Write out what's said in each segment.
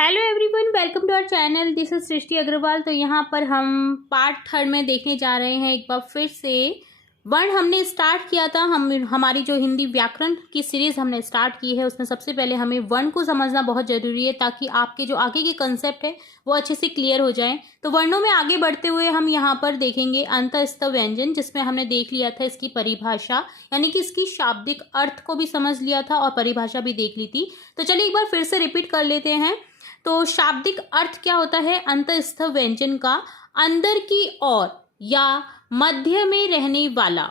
Hello everyone, welcome to our channel. This is Srishti Agarwal. तो यहाँ पर हम पार्ट 3 में देखने जा रहे हैं एक बार फिर से। वर्ण हमने स्टार्ट किया था, हमारी जो हिंदी व्याकरण की सीरीज हमने स्टार्ट की है उसमें सबसे पहले हमें वर्ण को समझना बहुत ज़रूरी है ताकि आपके जो आगे के कंसेप्ट है वो अच्छे से क्लियर हो जाएं। तो वर्णों में आगे बढ़ते हुए हम यहाँ पर देखेंगे अंतःस्थ व्यंजन, जिसमें हमने देख लिया था इसकी परिभाषा, यानी कि इसकी शाब्दिक अर्थ को भी समझ लिया था और परिभाषा भी देख ली थी। तो चलिए एक बार फिर से रिपीट कर लेते हैं। तो शाब्दिक अर्थ क्या होता है अंतःस्थ व्यंजन का? अंदर की ओर या मध्य में रहने वाला।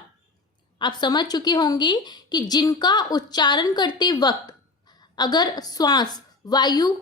आप समझ चुके होंगे कि जिनका उच्चारण करते वक्त अगर श्वास वायु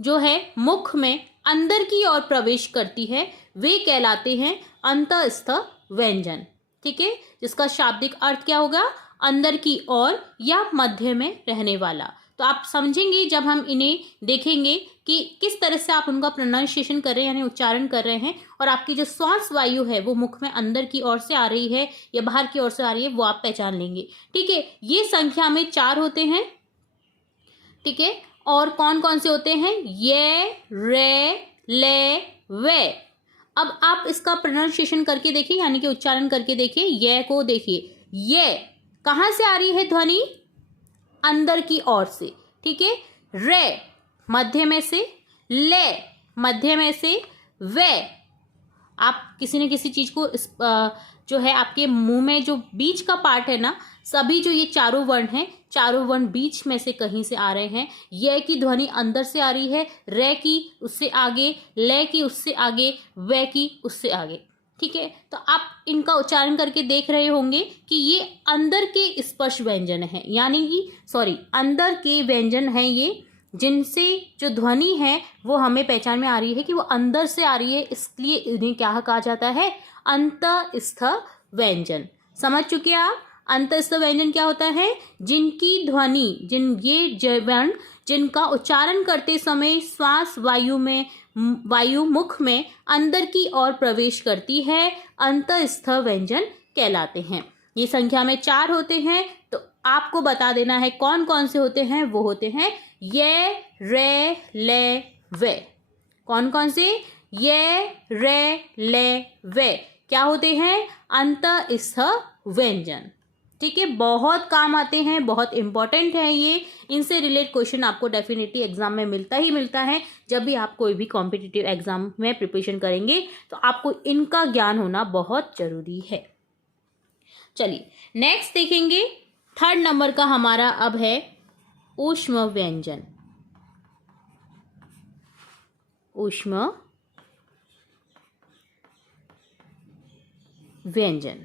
जो है मुख में अंदर की ओर प्रवेश करती है वे कहलाते हैं अंतःस्थ व्यंजन। ठीक है, जिसका शाब्दिक अर्थ क्या होगा? अंदर की ओर या मध्य में रहने वाला। तो आप समझेंगे जब हम इन्हें देखेंगे कि किस तरह से आप उनका प्रोनाउंसिएशन कर रहे हैं, यानी उच्चारण कर रहे हैं, और आपकी जो श्वास वायु है वो मुख में अंदर की ओर से आ रही है या बाहर की ओर से आ रही है, वो आप पहचान लेंगे। ठीक है, ये संख्या में 4 होते हैं। ठीक है, और कौन कौन से होते हैं? ये, रे, ले, वे। अब आप इसका प्रोनाउंसिएशन करके देखिए, यानी कि उच्चारण करके देखिए। ये को देखिए, ये कहाँ से आ रही है ध्वनि? अंदर की ओर से। ठीक है, रे मध्य में से, ले मध्य में से, वे। आप किसी न किसी चीज को जो है आपके मुंह में जो बीच का पार्ट है ना, सभी जो ये चारों वर्ण हैं, चारों वर्ण बीच में से कहीं से आ रहे हैं। ये की ध्वनि अंदर से आ रही है, रे की उससे आगे, ले की उससे आगे, वे की उससे आगे। ठीक है, तो आप इनका उच्चारण करके देख रहे होंगे कि ये अंदर के स्पर्श व्यंजन है, यानी कि अंदर के व्यंजन हैं ये, जिनसे जो ध्वनि है वो हमें पहचान में आ रही है कि वो अंदर से आ रही है, इसलिए इन्हें क्या कहा जाता है? अंतःस्थ व्यंजन। समझ चुके आप? अंतःस्थ व्यंजन क्या होता है? जिनकी ध्वनि, वर्ण जिनका उच्चारण करते समय श्वास वायु मुख में अंदर की ओर प्रवेश करती है, अंतःस्थ व्यंजन कहलाते हैं। ये संख्या में 4 होते हैं। तो आपको बता देना है कौन कौन से होते हैं। वो होते हैं ये, रे, ले, वे। कौन कौन से? ये, रे, ले, वे क्या होते हैं? अंतःस्थ व्यंजन। ठीक है, बहुत काम आते हैं, बहुत इंपॉर्टेंट है ये। इनसे रिलेटेड क्वेश्चन आपको डेफिनेटली एग्जाम में मिलता ही मिलता है। जब भी आप कोई भी कॉम्पिटिटिव एग्जाम में प्रिपरेशन करेंगे तो आपको इनका ज्ञान होना बहुत जरूरी है। चलिए नेक्स्ट देखेंगे। 3rd नंबर का हमारा अब है ऊष्म व्यंजन। ऊष्म व्यंजन।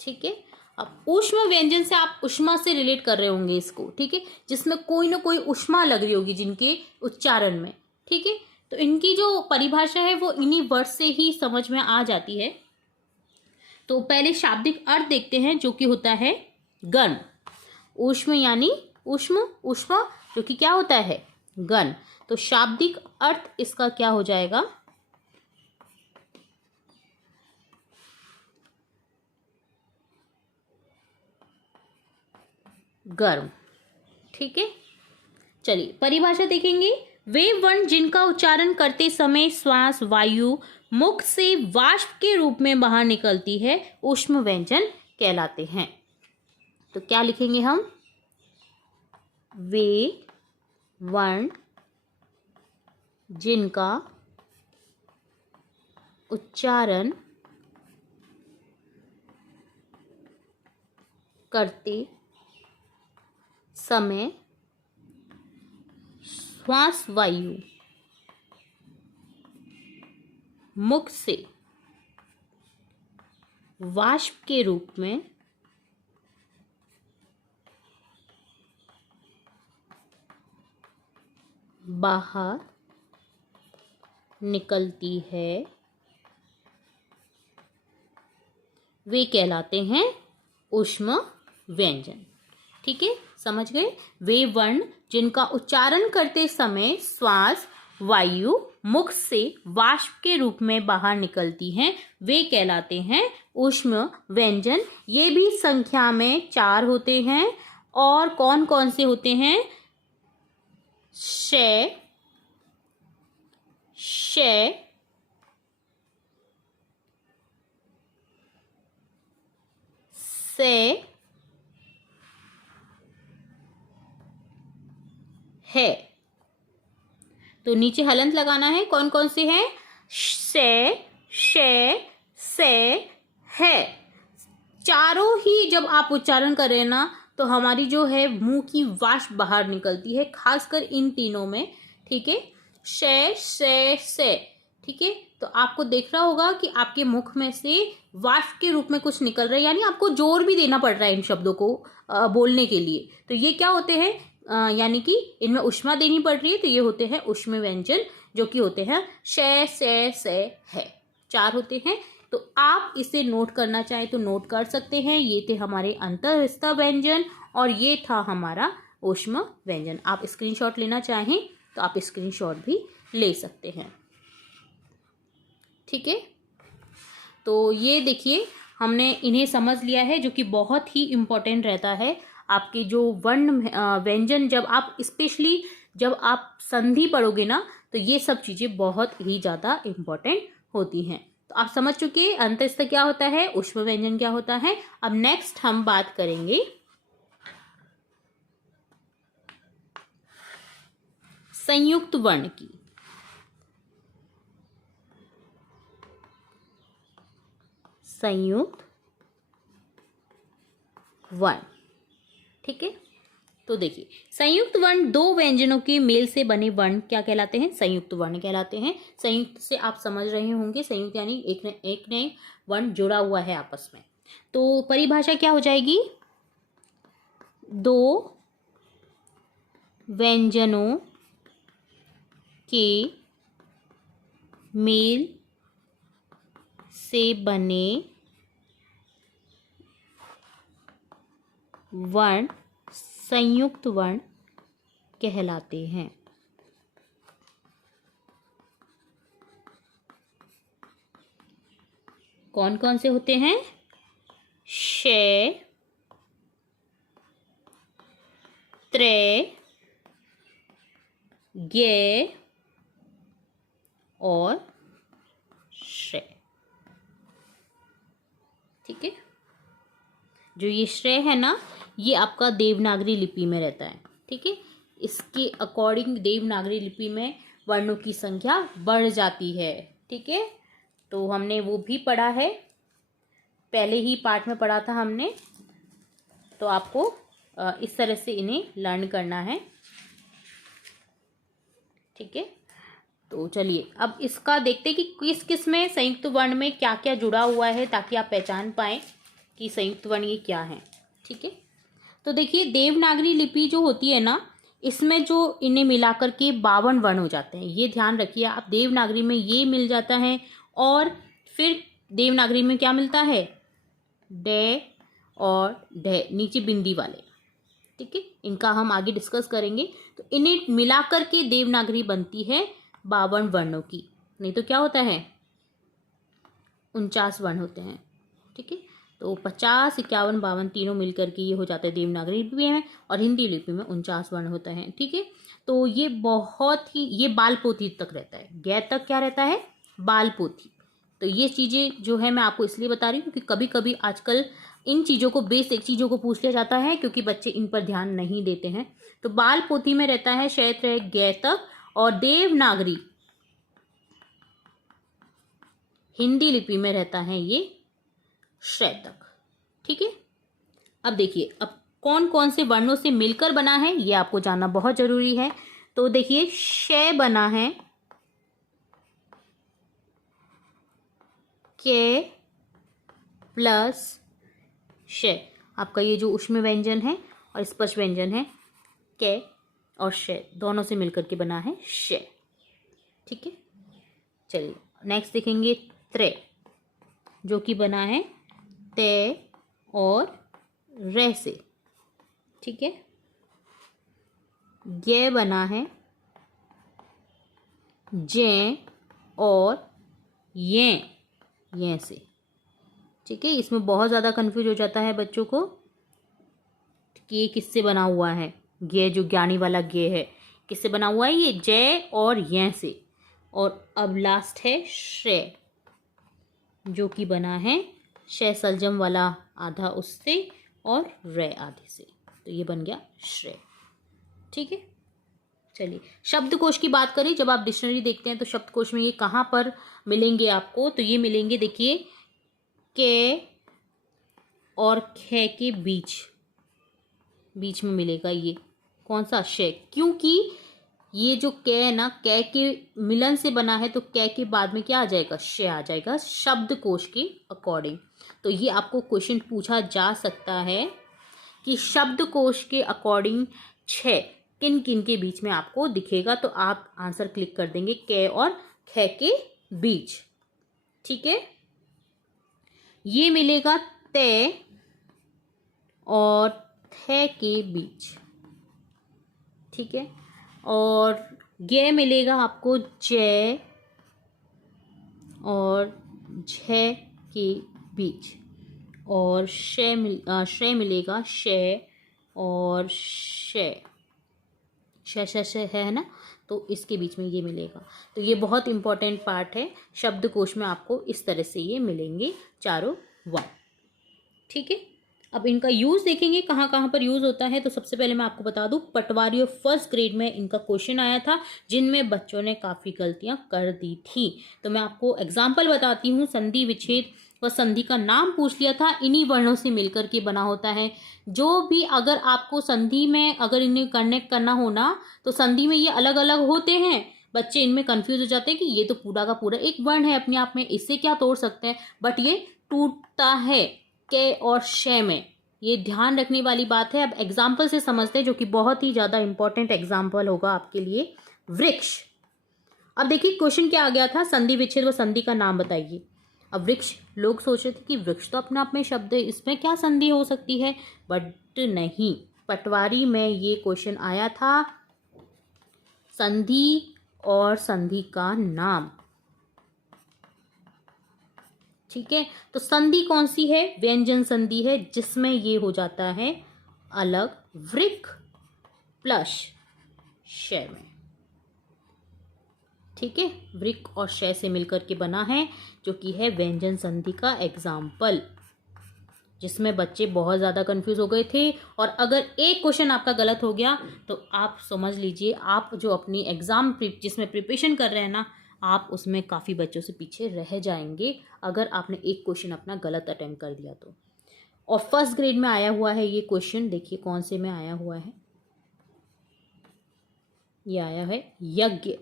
ठीक है, अब ऊष्म व्यंजन से आप ऊष्मा से रिलेट कर रहे होंगे इसको। ठीक है, जिसमें कोई ना कोई ऊष्मा लग रही होगी जिनके उच्चारण में। ठीक है, तो इनकी जो परिभाषा है वो इन्हीं वर्ड से ही समझ में आ जाती है। तो पहले शाब्दिक अर्थ देखते हैं, जो कि होता है गण। ऊष्म यानी ऊष्म, ऊष्मा जो कि क्या होता है? गण। तो शाब्दिक अर्थ इसका क्या हो जाएगा? गर्म। ठीक है, चलिए परिभाषा देखेंगे। वे वर्ण जिनका उच्चारण करते समय श्वास वायु मुख से वाष्प के रूप में बाहर निकलती है ऊष्म व्यंजन कहलाते हैं। तो क्या लिखेंगे हम? वे वर्ण जिनका उच्चारण करते समय श्वास वायु मुख से वाष्प के रूप में बाहर निकलती है वे कहलाते हैं ऊष्म व्यंजन। ठीक है, समझ गए? वे वर्ण जिनका उच्चारण करते समय श्वास वायु मुख से वाष्प के रूप में बाहर निकलती हैं वे कहलाते हैं ऊष्म व्यंजन। ये भी संख्या में 4 होते हैं। और कौन कौन से होते हैं? श, शे, से, है। तो नीचे हलंत लगाना है। कौन कौन से हैं? से, शे, से, है। चारों ही जब आप उच्चारण करें ना तो हमारी जो है मुंह की वाष्प बाहर निकलती है, खासकर इन तीनों में। ठीक है, शे, से। ठीक है, तो आपको देख रहा होगा कि आपके मुख में से वाष्प के रूप में कुछ निकल रहा है, यानी आपको जोर भी देना पड़ रहा है इन शब्दों को बोलने के लिए। तो ये क्या होते हैं? यानी कि इनमें ऊष्मा देनी पड़ रही है, तो ये होते हैं ऊष्म व्यंजन, जो कि होते हैं शे, से, है। 4 होते हैं। तो आप इसे नोट करना चाहें तो नोट कर सकते हैं। ये थे हमारे अंतःस्थ व्यंजन और ये था हमारा ऊष्म व्यंजन। आप स्क्रीनशॉट लेना चाहें तो आप स्क्रीनशॉट भी ले सकते हैं। ठीक है, तो ये देखिए हमने इन्हें समझ लिया है, जो कि बहुत ही इम्पोर्टेंट रहता है। आपके जो वर्ण व्यंजन, जब आप स्पेशली जब आप संधि पढ़ोगे ना, तो ये सब चीज़ें बहुत ही ज़्यादा इम्पोर्टेंट होती हैं। तो आप समझ चुके हैं अंतःस्थ क्या होता है, ऊष्म व्यंजन क्या होता है। अब नेक्स्ट हम बात करेंगे संयुक्त वर्ण की। संयुक्त वर्ण, ठीक है। तो देखिए संयुक्त वर्ण दो व्यंजनों के मेल से बने वर्ण क्या कहलाते हैं? संयुक्त वर्ण कहलाते हैं। संयुक्त से आप समझ रहे होंगे, संयुक्त यानी एक ने वर्ण जुड़ा हुआ है आपस में। तो परिभाषा क्या हो जाएगी? दो व्यंजनों के मेल से बने वर्ण संयुक्त वर्ण कहलाते हैं। कौन कौन से होते हैं? शे, त्रे, गे और श्रे। ठीक है, जो ये श्रेय है ना, ये आपका देवनागरी लिपि में रहता है। ठीक है, इसके अकॉर्डिंग देवनागरी लिपि में वर्णों की संख्या बढ़ जाती है। ठीक है, तो हमने वो भी पढ़ा है, पहले ही पार्ट में पढ़ा था हमने। तो आपको इस तरह से इन्हें लर्न करना है। ठीक है, तो चलिए अब इसका देखते हैं कि किस किस में संयुक्त वर्ण में क्या क्या जुड़ा हुआ है, ताकि आप पहचान पाएँ कि संयुक्त वर्ण ये क्या है। ठीक है, तो देखिए देवनागरी लिपि जो होती है ना, इसमें जो इन्हें मिलाकर के 52 वर्ण हो जाते हैं। ये ध्यान रखिए आप, देवनागरी में ये मिल जाता है और फिर देवनागरी में क्या मिलता है? डे और ढे, नीचे बिंदी वाले। ठीक है, इनका हम आगे डिस्कस करेंगे। तो इन्हें मिलाकर के देवनागरी बनती है 52 वर्णों की, नहीं तो क्या होता है 49 वर्ण होते हैं। ठीक है, तो 50, 51, 52 तीनों मिलकर के ये हो जाता है देवनागरी लिपि में, और हिंदी लिपि में 49 वर्ण होता है। ठीक है, तो ये बहुत ही, ये बालपोथी तक रहता है। गे तक क्या रहता है? बालपोथी। तो ये चीज़ें जो है मैं आपको इसलिए बता रही हूँ कि कभी कभी आजकल इन चीज़ों को, बेसिक चीज़ों को पूछ लिया जाता है, क्योंकि बच्चे इन पर ध्यान नहीं देते हैं। तो बालपोथी में रहता है क्षेत्र गे तक, और देवनागरी हिंदी लिपि में रहता है ये श्रेय तक। ठीक है, अब देखिए अब कौन कौन से वर्णों से मिलकर बना है ये आपको जानना बहुत जरूरी है। तो देखिए शे बना है के प्लस शे, आपका ये जो ऊष्म व्यंजन है और स्पर्श व्यंजन है, के और शे दोनों से मिलकर के बना है शे। ठीक है, चलिए नेक्स्ट देखेंगे त्रे, जो कि बना है ते और रे से। ठीक है, गे बना है जे और ये से। ठीक है, इसमें बहुत ज़्यादा कंफ्यूज हो जाता है बच्चों को कि ये किससे बना हुआ है। गे जो ज्ञानी वाला गे है, किससे बना हुआ है? ये जे और ये से। और अब लास्ट है श्रेय, जो कि बना है शय सलजम वाला आधा उससे और रे आधे से, तो ये बन गया श्रेय। ठीक है, चलिए शब्दकोश की बात करें। जब आप डिक्शनरी देखते हैं तो शब्दकोश में ये कहाँ पर मिलेंगे आपको, तो ये मिलेंगे देखिए के और खे के बीच में मिलेगा ये कौन सा, शय, क्योंकि ये जो कै है ना, कै के मिलन से बना है, तो कै के बाद में क्या आ जाएगा, शय आ जाएगा शब्दकोश के अकॉर्डिंग। तो ये आपको क्वेश्चन पूछा जा सकता है कि शब्दकोश के अकॉर्डिंग छः किन किन के बीच में आपको दिखेगा, तो आप आंसर क्लिक कर देंगे कै और खे के बीच। ठीक है, ये मिलेगा तय और थे के बीच। ठीक है, और गे मिलेगा आपको जय और झ के बीच, और श्रेय मिलेगा शय और शय है ना, तो इसके बीच में ये मिलेगा। तो ये बहुत इंपॉर्टेंट पार्ट है शब्दकोश में, आपको इस तरह से ये मिलेंगे चारों वर्ड। ठीक है, अब इनका यूज़ देखेंगे कहाँ कहाँ पर यूज़ होता है। तो सबसे पहले मैं आपको बता दूँ, पटवारी और फर्स्ट ग्रेड में इनका क्वेश्चन आया था, जिनमें बच्चों ने काफ़ी गलतियाँ कर दी थी। तो मैं आपको एग्जाम्पल बताती हूँ। संधि विच्छेद व संधि का नाम पूछ लिया था, इन्हीं वर्णों से मिलकर के बना होता है। जो भी अगर आपको संधि में अगर इन्हें कनेक्ट करना हो ना, तो संधि में ये अलग अलग होते हैं, बच्चे इनमें कंफ्यूज हो जाते हैं कि ये तो पूरा का पूरा एक वर्ण है अपने आप में, इससे क्या तोड़ सकते हैं, बट ये टूटता है के और शय में। ये ध्यान रखने वाली बात है। अब एग्जाम्पल से समझते हैं, जो कि बहुत ही ज़्यादा इंपॉर्टेंट एग्जाम्पल होगा आपके लिए। वृक्ष। अब देखिए क्वेश्चन क्या आ गया था, संधि विच्छेद व संधि का नाम बताइए। अब वृक्ष, लोग सोच रहे थे कि वृक्ष तो अपने आप में शब्द है, इसमें क्या संधि हो सकती है, बट नहीं, पटवारी में ये क्वेश्चन आया था संधि और संधि का नाम। ठीक है, तो संधि कौन सी है, व्यंजन संधि है, जिसमें ये हो जाता है अलग वृक्ष प्लस शय में। ठीक है, वृक्ष और शय से मिलकर के बना है, जो कि है व्यंजन संधि का एग्जाम्पल, जिसमें बच्चे बहुत ज़्यादा कंफ्यूज हो गए थे। और अगर एक क्वेश्चन आपका गलत हो गया तो आप समझ लीजिए, आप जो अपनी एग्ज़ाम जिसमें प्रिपरेशन कर रहे हैं ना, आप उसमें काफ़ी बच्चों से पीछे रह जाएंगे अगर आपने एक क्वेश्चन अपना गलत अटेम्प्ट कर दिया तो। और फर्स्ट ग्रेड में आया हुआ है ये क्वेश्चन, देखिए कौन से में आया हुआ है, ये आया है यज्ञ।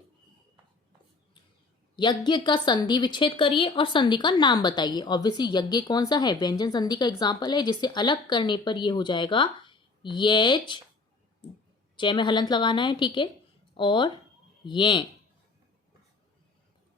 यज्ञ का संधि विच्छेद करिए और संधि का नाम बताइए। ऑब्वियसली यज्ञ कौन सा है, व्यंजन संधि का एग्जाम्पल है, जिससे अलग करने पर ये हो जाएगा येज, जय में हलंत लगाना है, ठीक है, और ये,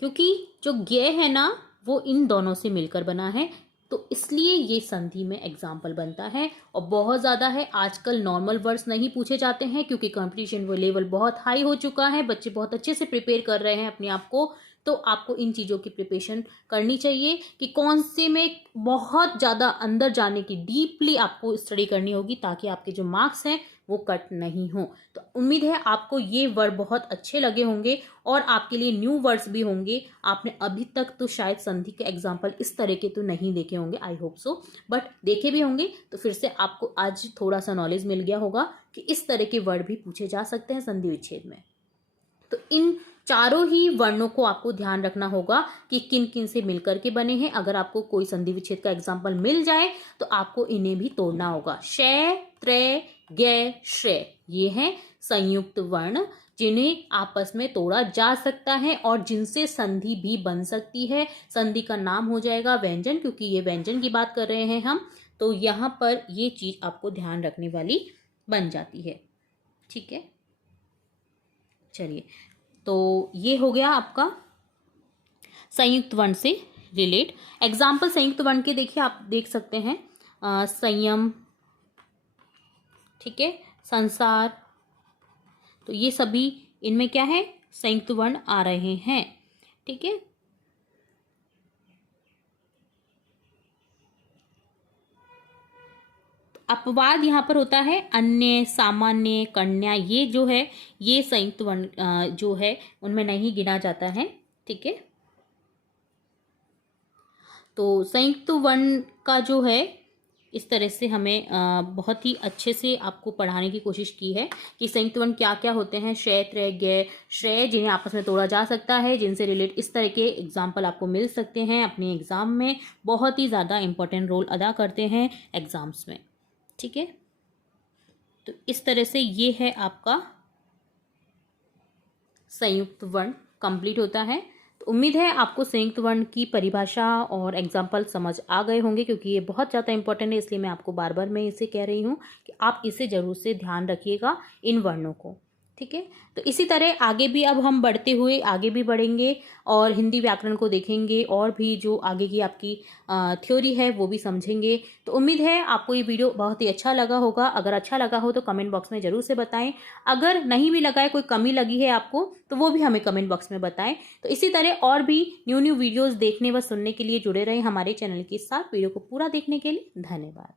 क्योंकि जो ज्ञ है ना वो इन दोनों से मिलकर बना है, तो इसलिए ये संधि में एग्जाम्पल बनता है। और बहुत ज़्यादा है, आजकल नॉर्मल वर्ड्स नहीं पूछे जाते हैं, क्योंकि कंपटीशन लेवल बहुत हाई हो चुका है, बच्चे बहुत अच्छे से प्रिपेयर कर रहे हैं अपने आप को। तो आपको इन चीज़ों की प्रिपरेशन करनी चाहिए कि कौन से में बहुत ज़्यादा अंदर जाने की, डीपली आपको स्टडी करनी होगी, ताकि आपके जो मार्क्स हैं वो कट नहीं हो। तो उम्मीद है आपको ये वर्ड बहुत अच्छे लगे होंगे और आपके लिए न्यू वर्ड्स भी होंगे। आपने अभी तक तो शायद संधि के एग्जाम्पल इस तरह के तो नहीं देखे होंगे, आई होप सो, बट देखे भी होंगे तो फिर से आपको आज थोड़ा सा नॉलेज मिल गया होगा कि इस तरह के वर्ड भी पूछे जा सकते हैं संधि विच्छेद में। तो इन चारों ही वर्णों को आपको ध्यान रखना होगा कि किन किन से मिलकर के बने हैं। अगर आपको कोई संधि विच्छेद का एग्जाम्पल मिल जाए तो आपको इन्हें भी तोड़ना होगा। शय, त्रय, ज्ञ, श्रेय, ये हैं संयुक्त वर्ण, जिन्हें आपस में तोड़ा जा सकता है और जिनसे संधि भी बन सकती है। संधि का नाम हो जाएगा व्यंजन, क्योंकि ये व्यंजन की बात कर रहे हैं हम, तो यहाँ पर ये चीज आपको ध्यान रखने वाली बन जाती है। ठीक है, चलिए, तो ये हो गया आपका संयुक्त वर्ण से रिलेट। एग्जाम्पल संयुक्त वर्ण के देखिए, आप देख सकते हैं संयम, ठीक है, संसार, तो ये सभी इनमें क्या है, संयुक्त वर्ण आ रहे हैं। ठीक है, अपवाद यहाँ पर होता है अन्य, सामान्य, कन्या, ये जो है ये संयुक्त वर्ण जो है उनमें नहीं गिना जाता है। ठीक है। तो संयुक्त वर्ण का जो है इस तरह से हमें बहुत ही अच्छे से आपको पढ़ाने की कोशिश की है कि संयुक्त वर्ण क्या क्या होते हैं, श्रेय, त्रय, ज्ञेय, श्रेय जिन्हें आपस में तोड़ा जा सकता है, जिनसे रिलेट इस तरह के एग्जाम्पल आपको मिल सकते हैं अपने एग्जाम में, बहुत ही ज़्यादा इंपॉर्टेंट रोल अदा करते हैं एग्जाम्स में। ठीक है, तो इस तरह से ये है आपका संयुक्त वर्ण कंप्लीट होता है। तो उम्मीद है आपको संयुक्त वर्ण की परिभाषा और एग्जाम्पल समझ आ गए होंगे, क्योंकि ये बहुत ज़्यादा इंपॉर्टेंट है, इसलिए मैं आपको बार बार मैं इसे कह रही हूँ कि आप इसे ज़रूर से ध्यान रखिएगा इन वर्णों को। ठीक है, तो इसी तरह आगे भी अब हम बढ़ते हुए आगे भी बढ़ेंगे और हिंदी व्याकरण को देखेंगे और भी जो आगे की आपकी थ्योरी है वो भी समझेंगे। तो उम्मीद है आपको ये वीडियो बहुत ही अच्छा लगा होगा। अगर अच्छा लगा हो तो कमेंट बॉक्स में ज़रूर से बताएं। अगर नहीं भी लगा है, कोई कमी लगी है आपको, तो वो भी हमें कमेंट बॉक्स में बताएं। तो इसी तरह और भी न्यू वीडियोज़ देखने व सुनने के लिए जुड़े रहें हमारे चैनल के साथ। वीडियो को पूरा देखने के लिए धन्यवाद।